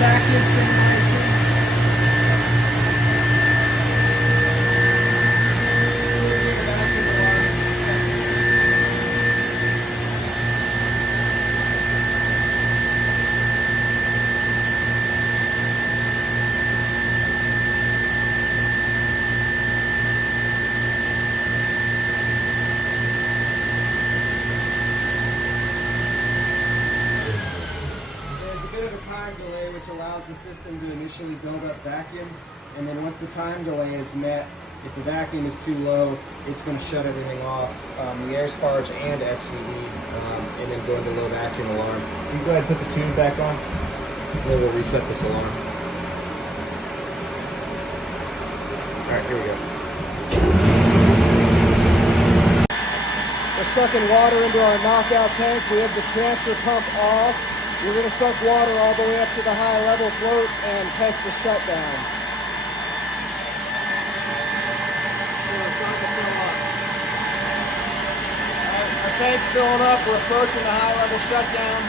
vacuum simulation. Time delay, which allows the system to initially build up vacuum, and then once the time delay is met, if the vacuum is too low, it's going to shut everything off, the air Sparge and SVD, and then go into low vacuum alarm. You can go ahead and put the tune back on, and then we'll reset this alarm. Alright, here we go. We're sucking water into our knockout tank. We have the transfer pump off. We're going to suck water all the way up to the high level float and test the shutdown. Our tank's filling up. We're approaching the high level shutdown.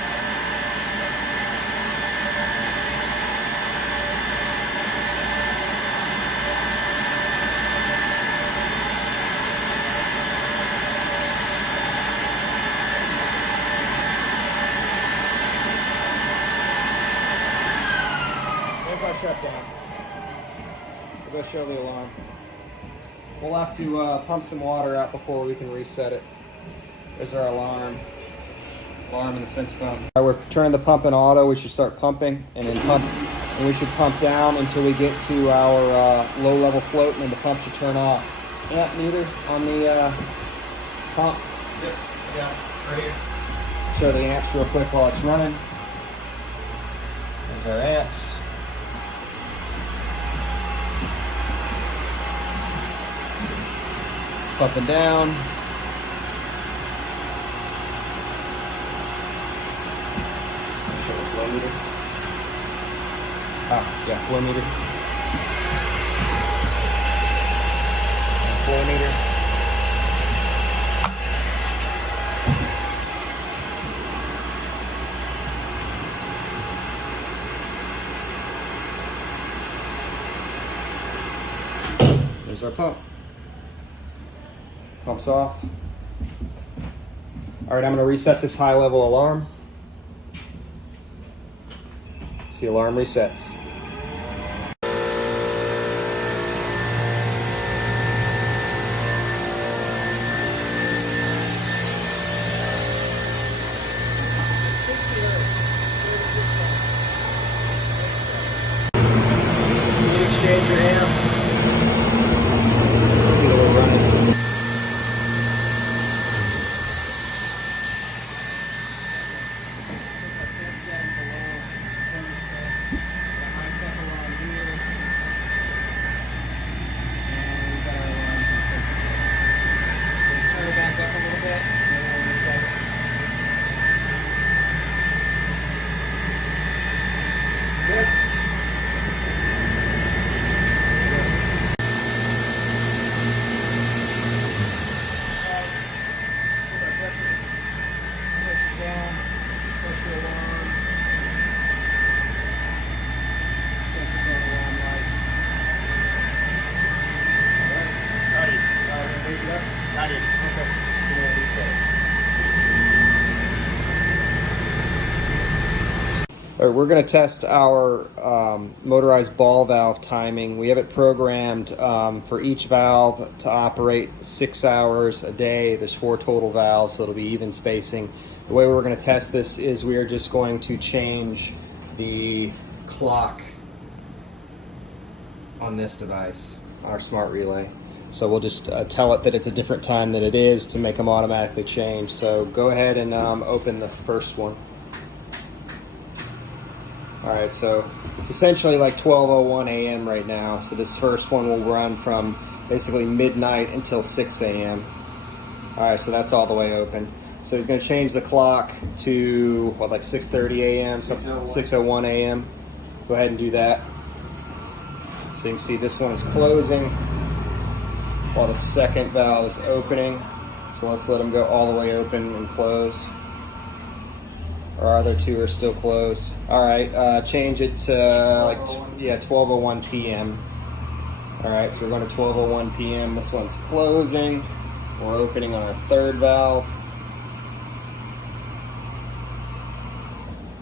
Our shutdown. We'll go show the alarm. We'll have to pump some water out before we can reset it. There's our alarm. Alarm in the sense pump. We're turning the pump in auto. We should start pumping and then pump. And we should pump down until we get to our low level float, and then the pump should turn off. Amp meter on the pump. Yep. Yeah. Right here. Let's show the amps real quick while it's running. There's our amps. Up and down. Show the flow meter. Yeah, flow meter. And flow meter. There's our pump. Pumps off. All right, I'm going to reset this high level alarm. See, alarm resets. You exchange your amps. See that we're running. All right, we're going to test our motorized ball valve timing. We have it programmed for each valve to operate 6 hours a day. There's 4 total valves, so it'll be even spacing. The way we're going to test this is we are just going to change the clock on this device, our smart relay. So we'll just tell it that it's a different time than it is to make them automatically change. So go ahead and open the first one. All right, so it's essentially like 12:01 a.m. right now. So this first one will run from basically midnight until 6 a.m. All right, so that's all the way open. So he's going to change the clock to what, like 6:30 a.m., 6:01 a.m. Go ahead and do that. So you can see this one is closing while the second valve is opening. So let's let them go all the way open and close. Our other two are still closed. All right, change it to like 12:01 p.m. All right, so we're going to 12:01 p.m. This one's closing. We're opening on our third valve.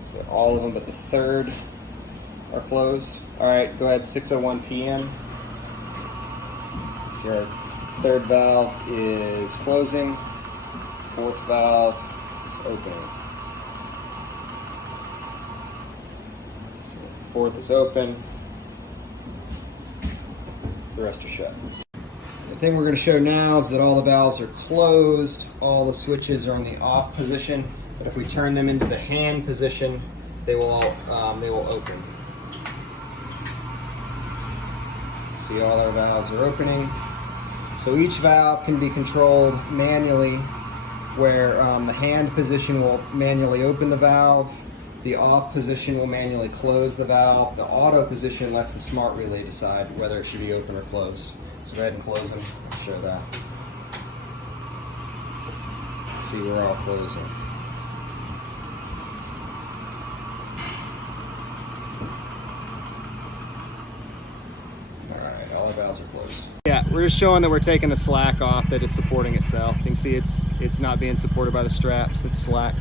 So all of them but the third are closed. All right, go ahead, 6:01 p.m. So our third valve is closing. Fourth valve is opening. So fourth is open. The rest are shut. The thing we're going to show now is that all the valves are closed. All the switches are in the off position. But if we turn them into the hand position, they will open. See, all our valves are opening. So each valve can be controlled manually, where the hand position will manually open the valve, the off position will manually close the valve, the auto position lets the smart relay decide whether it should be open or closed. So go ahead and close them, I'll show that. See, we're all closing. Alright, all our valves are closed. Yeah, we're just showing that we're taking the slack off, that it's supporting itself. You can see it's not being supported by the straps, it's slack.